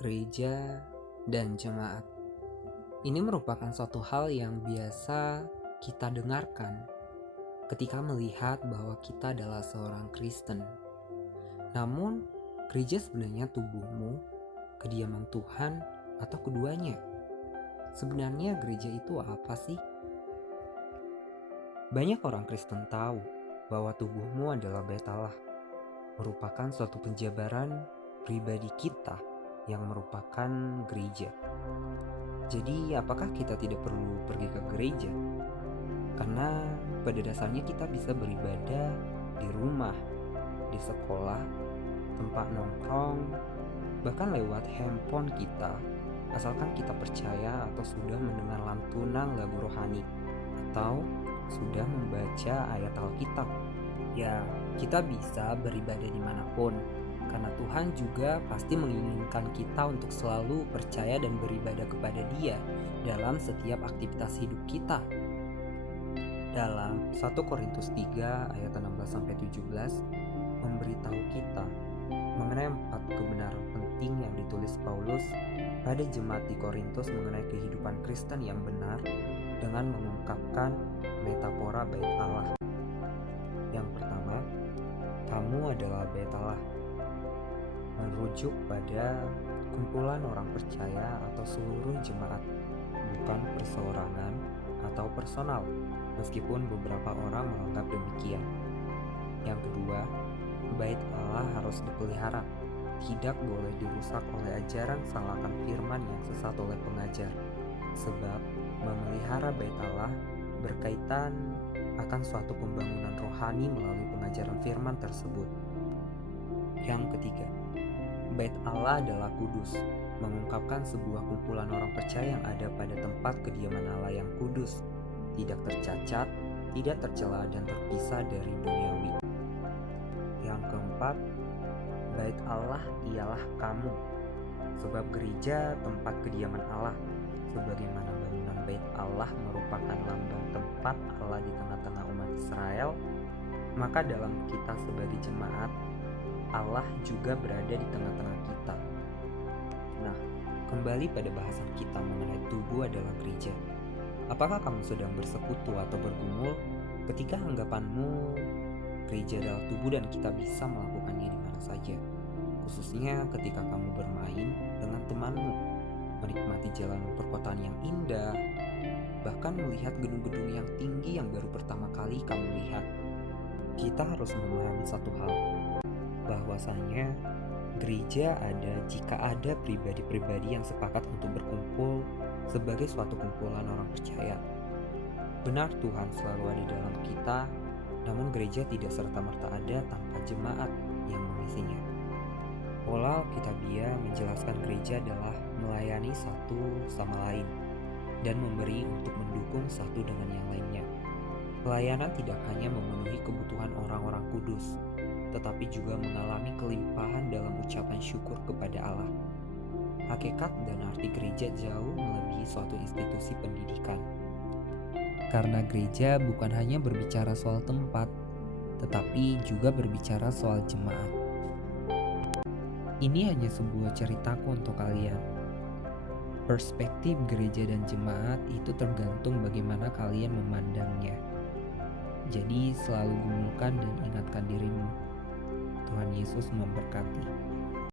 gereja, dan jemaat. Ini merupakan suatu hal yang biasa kita dengarkan ketika melihat bahwa kita adalah seorang Kristen. Namun, gereja sebenarnya tubuhmu, kediaman Tuhan, atau keduanya. Sebenarnya gereja itu apa sih? Banyak orang Kristen tahu bahwa tubuhmu adalah bait Allah, merupakan suatu penjabaran pribadi kita yang merupakan gereja. Jadi, apakah kita tidak perlu pergi ke gereja? Karena pada dasarnya kita bisa beribadah di rumah, di sekolah, tempat nongkrong, bahkan lewat handphone kita, asalkan kita percaya atau sudah mendengar lantunan lagu rohani atau sudah membaca ayat Alkitab. Ya, kita bisa beribadah dimanapun, karena Tuhan juga pasti menginginkan kita untuk selalu percaya dan beribadah kepada Dia dalam setiap aktivitas hidup kita. Dalam 1 Korintus 3 ayat 16-17 memberitahu kita mengenai 4 kebenaran penting yang ditulis Paulus pada jemaat di Korintus mengenai kehidupan Kristen yang benar dengan mengungkapkan metafora bait Allah. Yang pertama, kamu adalah bait Allah, merujuk pada kumpulan orang percaya atau seluruh jemaat, bukan perseorangan atau personal, meskipun beberapa orang menganggap demikian. Yang kedua, bait Allah harus dipelihara, tidak boleh dirusak oleh ajaran salah akan firman yang sesat oleh pengajar, sebab memelihara bait Allah berkaitan akan suatu pembangunan rohani melalui pengajaran firman tersebut. Yang ketiga, bait Allah adalah kudus, mengungkapkan sebuah kumpulan orang percaya yang ada pada tempat kediaman Allah yang kudus, tidak tercacat, tidak tercela dan terpisah dari duniawi. Yang keempat, bait Allah ialah kamu, sebab gereja tempat kediaman Allah, sebagaimana bangunan bait Allah merupakan lambang tempat Allah di tengah-tengah umat Israel, maka dalam kita sebagai jemaat, Allah juga berada di tengah-tengah kita. Nah, kembali pada bahasan kita mengenai tubuh adalah gereja. Apakah kamu sedang bersekutu atau bergumul ketika anggapanmu gereja adalah tubuh dan kita bisa melakukannya di mana saja? Khususnya ketika kamu bermain dengan temanmu, menikmati jalan perkotaan yang indah, bahkan melihat gedung-gedung yang tinggi yang baru pertama kali kamu lihat. Kita harus memahami satu hal, bahwasanya gereja ada jika ada pribadi-pribadi yang sepakat untuk berkumpul sebagai suatu kumpulan orang percaya. Benar, Tuhan selalu ada dalam kita, namun gereja tidak serta-merta ada tanpa jemaat yang mengisinya. Pola Alkitabiah menjelaskan gereja adalah melayani satu sama lain dan memberi untuk mendukung satu dengan yang lainnya. Pelayanan tidak hanya memenuhi kebutuhan orang-orang kudus, tetapi juga mengalami kelimpahan dalam ucapan syukur kepada Allah. Hakikat dan arti gereja jauh melebihi suatu institusi pendidikan. Karena gereja bukan hanya berbicara soal tempat, tetapi juga berbicara soal jemaat. Ini hanya sebuah ceritaku untuk kalian. Perspektif gereja dan jemaat itu tergantung bagaimana kalian memandangnya. Jadi selalu gumulkan dan ingatkan dirimu. Tuhan Yesus memberkati.